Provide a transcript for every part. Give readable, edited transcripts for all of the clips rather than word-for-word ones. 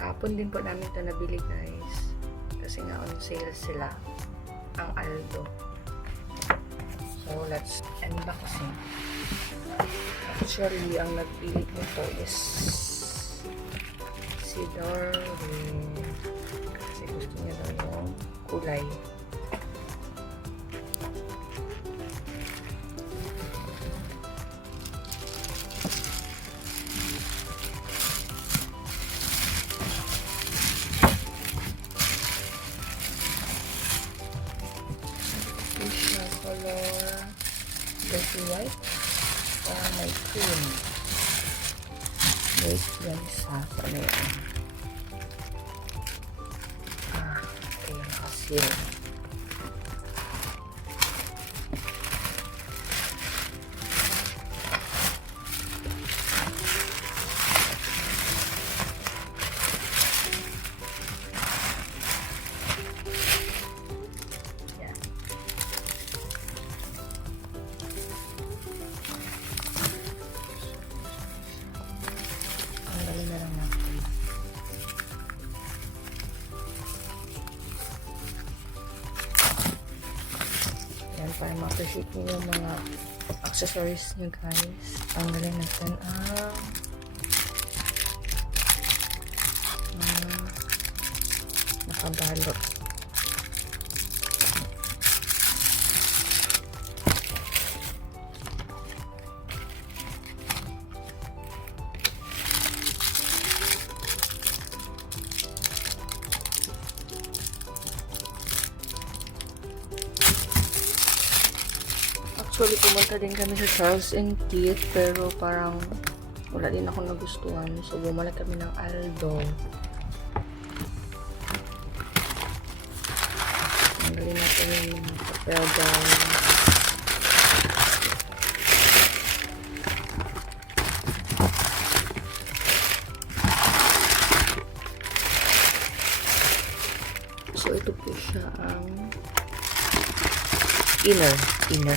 Kahapon din po namin ito nabili guys. Kasi nga on sale sila. Ang Aldo. So, let's unboxing. Actually, ang nagpili nito is si Darwin. Kasi gusto niya daw yung kulay. Color dirty white or may cream. Wait, yan sa ano yan. Okay, nakasil. Para ma-appreciate nyo yung mga accessories nyo guys. Tanggalin natin ang nakabalot. Actually, pumunta din kami sa Charles & Keith, pero parang wala din ako nagustuhan. So, bumalik kami ng Aldo. Tanggalin natin yung papel guys. So, ito po siya ang inner.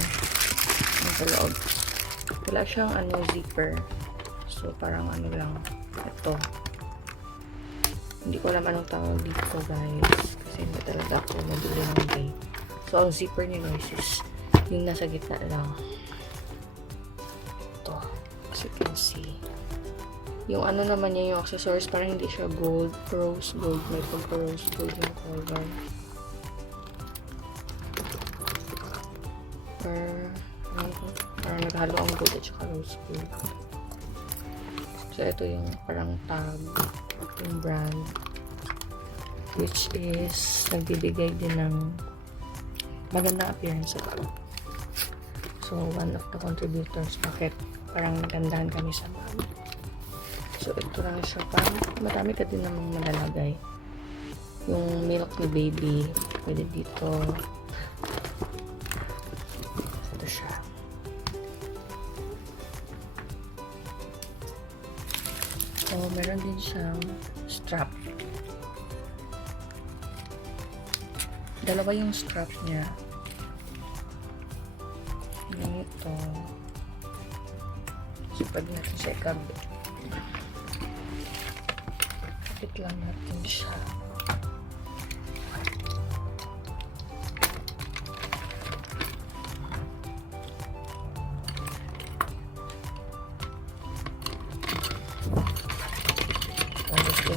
Sa loob. Wala siyang zipper. So, parang lang. Ito. Hindi ko alam anong tawag dito, guys. Kasi hindi talaga ako nabili ng vape. So, ang zipper niya, guys, is yung nasa gitna lang. Ito. As you can see. Yung naman niya, yung accessories, parang hindi siya gold. Rose gold. May pagka-rose gold yung color. Parang naghalo ang gold at saka rose gold. So, ito yung parang tag, yung brand, which is nagbibigay din ng magandang appearance sa ito. So, one of the contributors, bakit parang nagandahan kami sa mami. So, ito lang siya, parang marami ka din namang malalagay. Yung milk ni baby, pwede dito. Ito siya. So, meron din siyang strap. Dalawa yung strap niya. Ganito. So, pag natin siya ikabit. Kapit lang natin siya.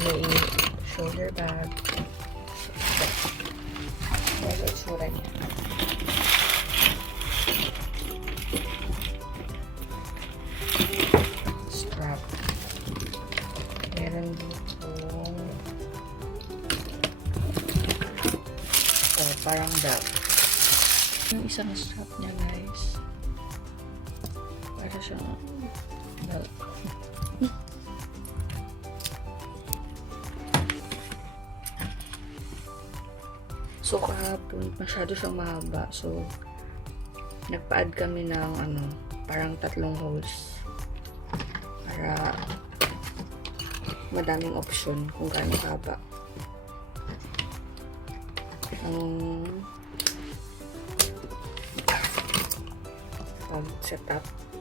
May shoulder bag. May itsura niya. Strap. Meron dito parang belt. Yung isang strap niya guys. Para siyang belt. So, kahapon, masyado siyang mahaba. So, nagpa-add kami ng parang 3 holes. Para madaming option kung gaano haba.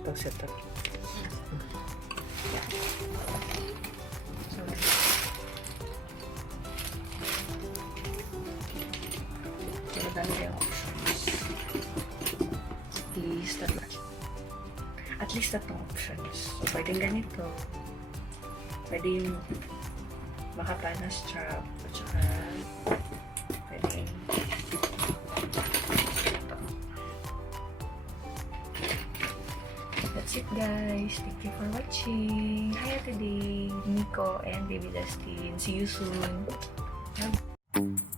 Pag-setup. Marami yung options. At least tatlong options. So, pwedeng ganito. Pwede yung makapal na strap. At saka, pwedeng that's it, guys. Thank you for watching. Hi today, Nico and Baby Dustin. See you soon. Bye.